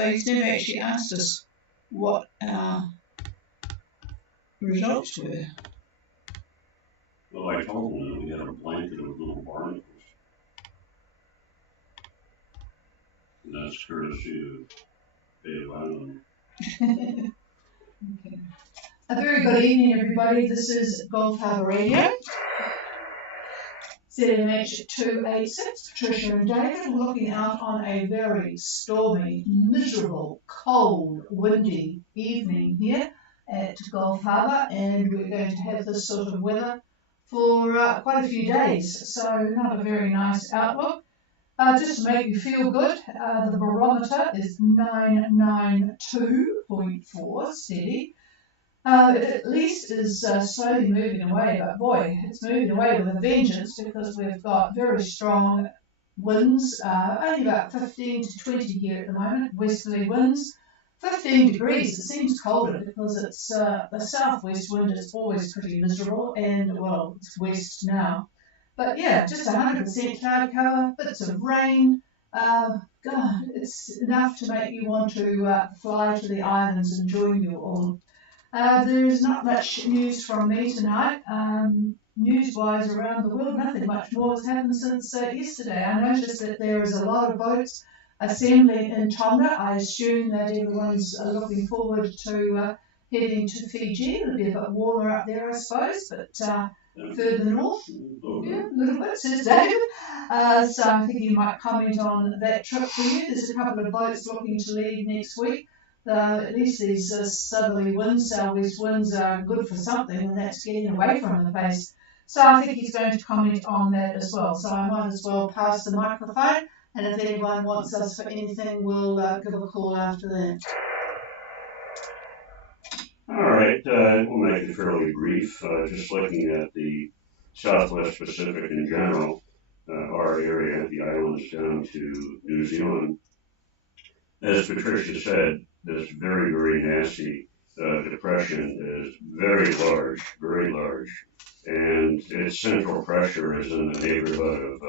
although he's never actually asked us what our results were. Well, I told him that we had a blanket of little barnacles. And that's courtesy of Bay Island. Okay. A very good evening, everybody. This is Harbour Radio. ZMH 286, Patricia and David, looking out on a very stormy, miserable, cold, windy evening here at Gulf Harbour, and we're going to have this sort of weather for quite a few days, so not a very nice outlook. Just to make you feel good, the barometer is 992.4, steady. It at least is slowly moving away, but boy, it's moving away with a vengeance because we've got very strong winds, only about 15 to 20 here at the moment, westerly winds. 15 degrees, it seems colder because it's the southwest wind is always pretty miserable, and well, it's west now. But yeah, just 100% cloud cover, bits of rain. God, it's enough to make you want to fly to the islands and join you all. There's not much news from me tonight. News-wise around the world, nothing much more has happened since yesterday. I noticed that there is a lot of boats assembling in Tonga. I assume that everyone's looking forward to heading to Fiji. It'll be a bit warmer up there, I suppose, but further north, yeah, a little bit, says David. So I think you might comment on that trip for you. There's a couple of boats looking to leave next week. At least these southerly winds, southwest winds are good for something, and that's getting away from the place. So I think he's going to comment on that as well. So I might as well pass the microphone, and if anyone wants us for anything, we'll give a call after that. All right, we'll make it fairly brief. Just looking at the Southwest Pacific in general, our area, the islands down to New Zealand. As Patricia said, this very, very nasty depression is very large, and its central pressure is in the neighborhood of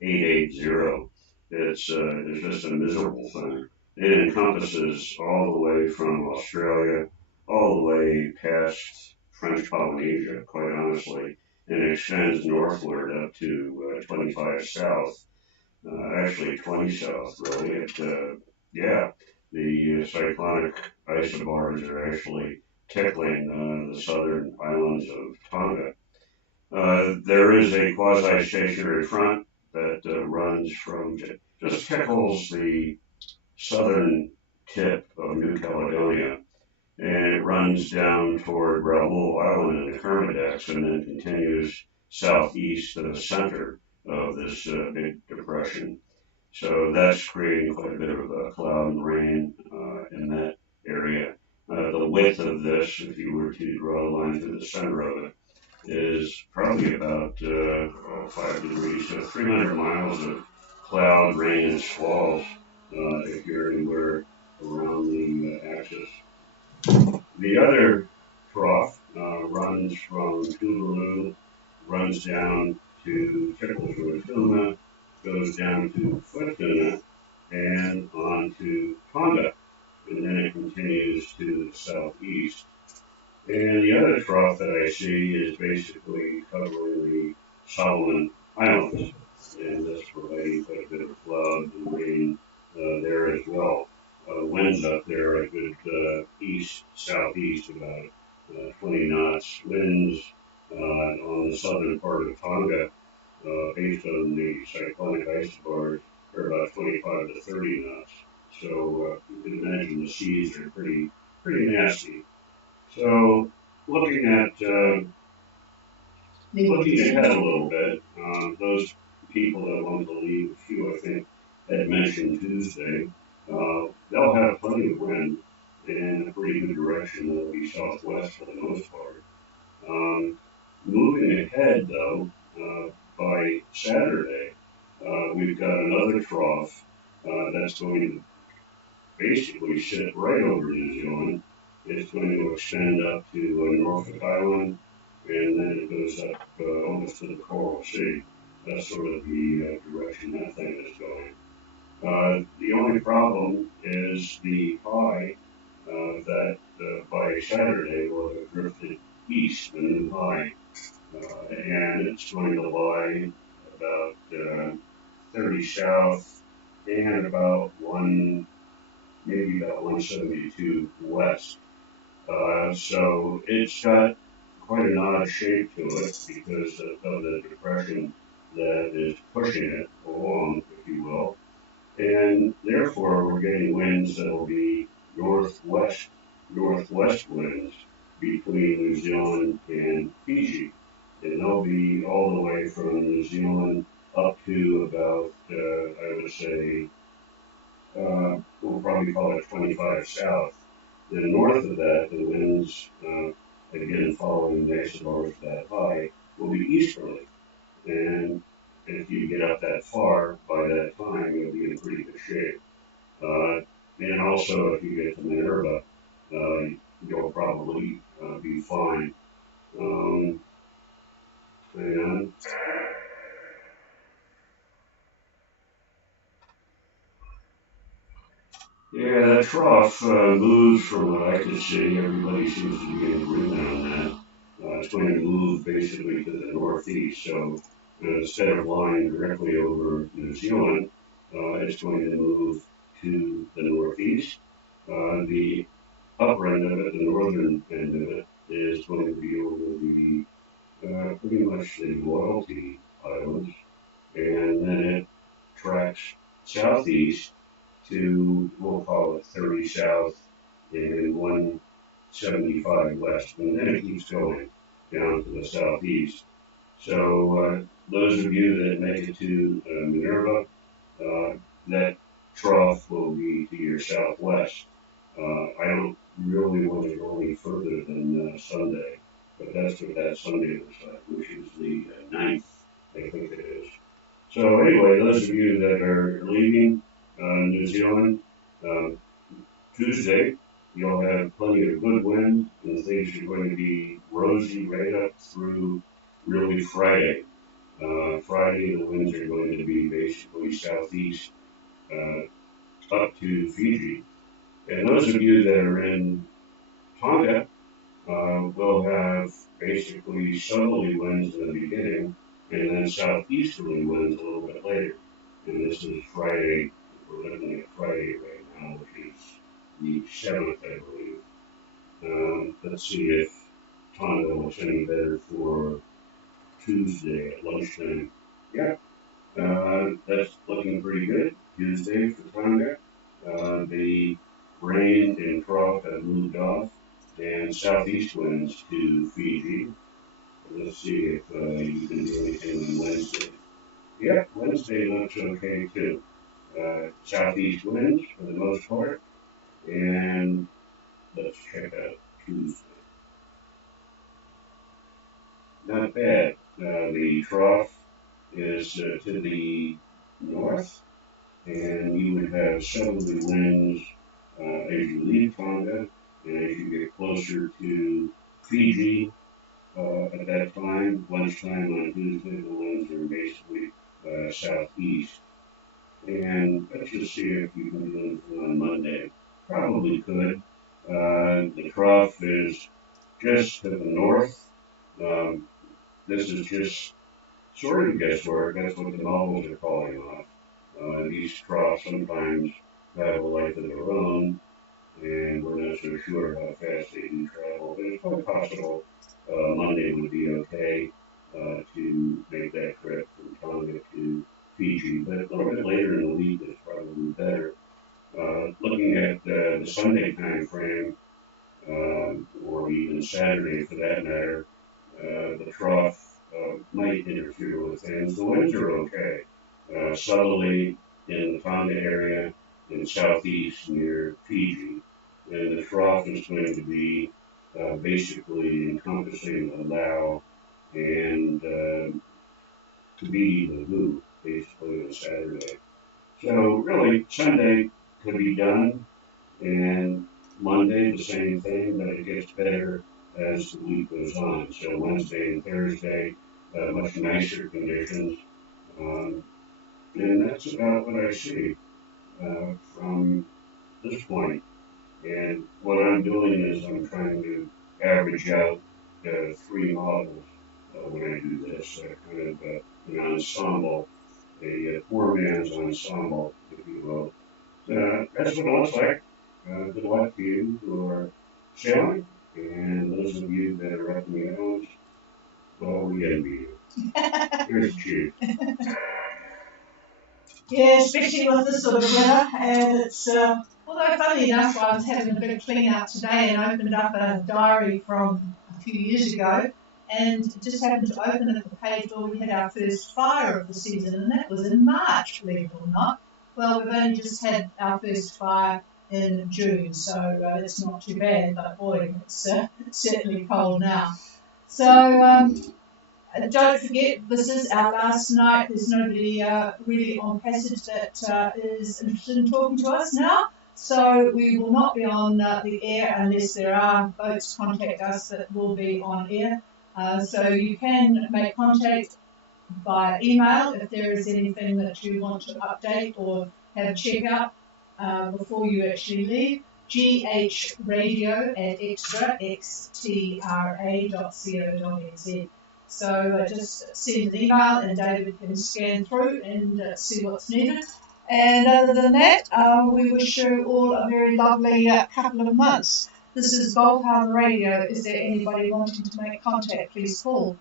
880. It's just a miserable thing. It encompasses all the way from Australia, all the way past French Polynesia, quite honestly, and extends northward up to 25 south, actually 20 south, really. The cyclonic isobars are actually tickling the southern islands of Tonga. There is a quasi-stationary front that runs from, just tickles the southern tip of New Caledonia, and it runs down toward Raoul Island in the Kermadec, and then continues southeast to the center of this big depression. So that's creating quite a bit of cloud and rain in that area. The width of this, if you were to draw a line through the center of it, is probably about 5 degrees, so 300 miles of cloud, rain, and squalls if you're anywhere around the axis. The other trough runs from Tuvalu, runs down to tickles Rotuma, goes down to Futuna, and on to Tonga, and then it continues to the southeast. And the other trough that I see is basically covering the Solomon Islands, and that's providing quite a bit of cloud and rain there as well. Winds up there are a good east-southeast, about 20 knots. Winds on the southern part of Tonga, based on the cyclonic isobars, are about 25 to 30 knots. So you can imagine the seas are pretty nasty. So looking ahead a little bit, those people that want to leave, a few I think had mentioned Tuesday, they'll have plenty of wind in a pretty good direction. They'll be southwest for the most part. Moving ahead though, by Saturday, we've got another trough that's going to basically sit right over New Zealand. It's going to extend up to Norfolk Island, and then it goes up almost to the Coral Sea. That's sort of the direction that thing is going. The only problem is the high that by Saturday will have drifted east, the new high, and it's going to lie about 30 south and about maybe about 172 west. So it's got quite an odd shape to it because of the depression that is pushing it along, if you will. And therefore, we're getting winds that will be northwest winds between New Zealand and Fiji. And they'll be all the way from New Zealand up to about, I would say, we'll probably call it 25 south. Then north of that, the winds, again following the isobars that high, will be easterly. And if you get up that far, by that time, you'll be in pretty good shape. Uh, and also, if you get to Minerva, uh, you'll probably be fine. Um, and yeah, that trough moves from what I can see. Everybody seems to be in agreement on that. It's going to move basically to the northeast. So instead of lying directly over New Zealand, it's going to move to the northeast. The upper end of it, the northern end of it, is going to be over pretty much the Loyalty Islands, and then it tracks southeast to, we'll call it 30 south and 175 west, and then it keeps going down to the southeast. So those of you that make it to Minerva, uh, that trough will be to your southwest. I don't really want to go any further than Sunday, but that's what that Sunday looks like, which is the 9th, I think it is. So anyway, those of you that are leaving New Zealand, uh, Tuesday, you'll have plenty of good wind, and things are going to be rosy right up through really Friday. Friday, the winds are going to be basically southeast up to Fiji. And those of you that are in Tonga will have basically southerly winds in the beginning and then southeasterly winds a little bit later. And this is Friday. We're looking at Friday right now, which is the 7th, I believe. Let's see if Tonga looks any better for Tuesday at lunchtime. Yeah, that's looking pretty good. Tuesday for Tonga. The rain and trough have moved off, and southeast winds to Fiji. Let's see if you can do anything on Wednesday. Yeah, Wednesday looks okay too. Southeast winds for the most part, and let's check out Tuesday. Not bad. The trough is to the north, and you would have southerly winds as you leave Tonga and as you get closer to Fiji. At that time, lunchtime on Tuesday, the winds are basically southeast. And let's just see if you can do anything on Monday. Probably could. The trough is just to the north. Um, this is just sort of guesswork. That's what the novels are calling off. These troughs sometimes have a life of their own, and we're not so sure how fast they do travel. But it's quite possible Monday would be okay to make that trip from Tonga to Fiji. But a little bit later in the week is probably better. Looking at the Sunday time frame, or even Saturday for that matter, the trough might interfere with things. The winds are okay. Southerly in the Tonga area in southeast near Fiji, and the trough is going to be basically encompassing the Lao and Kabee, the Vu, basically on Saturday. So really, Sunday could be done, and Monday the same thing, but it gets better as the week goes on. So Wednesday and Thursday, much nicer conditions, um, and that's about what I see. from this point. And what I'm doing is I'm trying to average out 3 models when I do this, kind of an ensemble, a poor man's ensemble, if you will. That's what it looks like. Good luck to you who are sailing, and those of you that are up in the islands, well, we envy you. Here's the chief. Yeah, especially with this sort of weather, and it's, although funny enough, I was having a big clean out today and opened up a diary from a few years ago, and just happened to open at the page where we had our first fire of the season, and that was in March, believe it or not. Well, we've only just had our first fire in June, so it's not too bad, but boy, it's certainly cold now. So, don't forget, this is our last night. There's nobody really on passage that is interested in talking to us now. So we will not be on the air unless there are folks contact us that will be on air. So you can make contact via email if there is anything that you want to update or have check out before you actually leave. ghradio@extra.co.nz. So just send an email and David can scan through and see what's needed. And other than that, we wish you all a very lovely couple of months. This is Harbour Radio. Is there anybody wanting to make contact? Please call.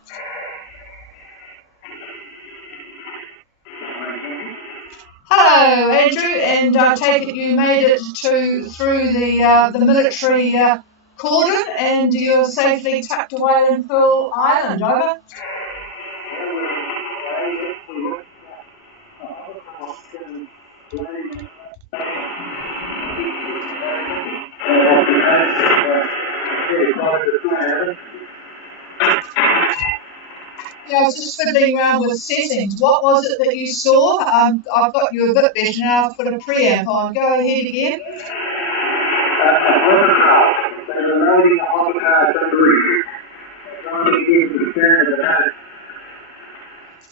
Hello, Andrew, and I take it you made it through the military cordon, and you're safely tucked away in Pearl Island, over? Yeah, I was just fiddling around with settings. What was it that you saw? I've got you a bit better now. I've put a preamp on. Go ahead again.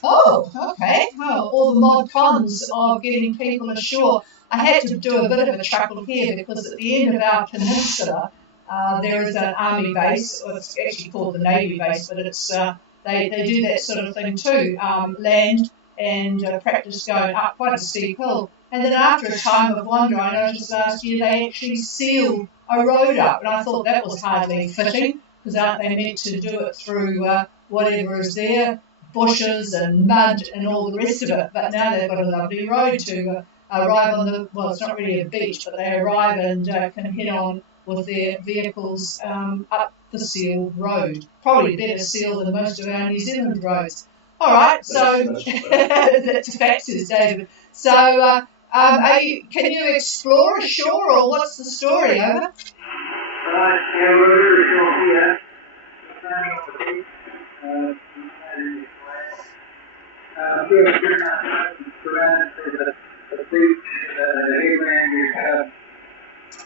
Oh, okay. Oh, all the mod cons of getting people ashore. I had to do a bit of a chuckle here because at the end of our peninsula there is an army base, or it's actually called the Navy base, but it's they do that sort of thing too, land and practice going up quite a steep hill. And then after a time of wonder, I noticed last year they actually sealed a road up, and I thought that was hardly fitting, because aren't they meant to do it through whatever is there, bushes and mud and all the rest of it? But now they've got a lovely road to arrive on the, well, it's not really a beach, but they arrive and can head on with their vehicles up the sealed road. Probably better sealed than most of our New Zealand roads. All right, so that's factors, David. So can you explore ashore, or what's the story, over?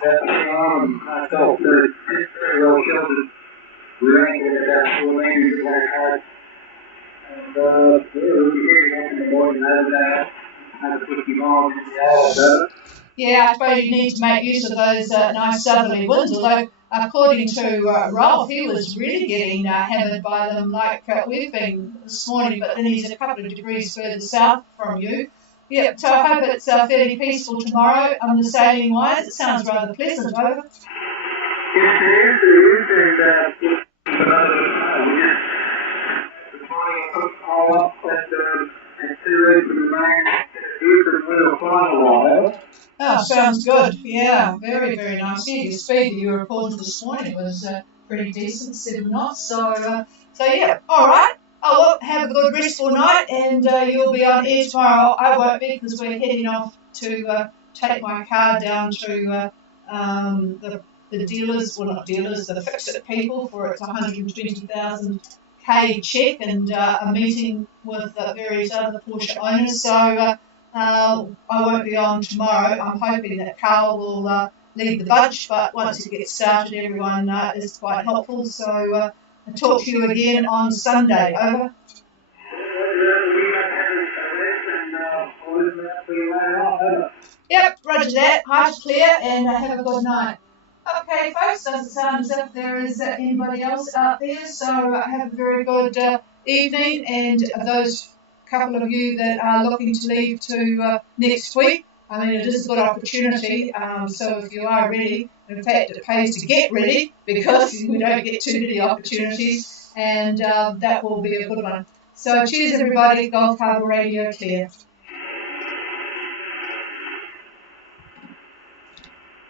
I felt very well sheltered. We ran into that 4 lanes very hard. And we were here in the morning, had to put the miles in the hour. Yeah, I suppose you need to make use of those nice southerly winds, although according to Ralph, he was really getting hammered by them like we've been this morning, but then he's a couple of degrees further south from you. Yeah, so I hope it's fairly peaceful tomorrow on the sailing wise. It sounds rather pleasant, over. Yes, it is, and this morning I cooked all up and 2 days of the rain, and we'll fly a while. Oh, sounds good. Yeah, very, very nice. Yeah, your speed that you reported this morning was pretty decent, 7 knots. So yeah, all right. Oh, well, have a good restful night, and you'll be on air tomorrow. I won't be, because we're heading off to take my car down to the dealers, well, not dealers, the fix-it people for its 120,000 K check, and a meeting with various other Porsche owners. So I won't be on tomorrow. I'm hoping that Carl will lead the bunch, but once it gets started, everyone is quite helpful. So I'll talk to you again on Sunday. Over. Yep, roger that. Heart's clear, and have a good night. Okay, folks, doesn't sound as if there is anybody else out there, so have a very good evening, and those couple of you that are looking to leave to next week, I mean, it is a good opportunity, so if you are ready, in fact, it pays to get ready, because we don't get too many opportunities, and that will be a good one. So cheers, everybody. Gulf Harbour Radio clear.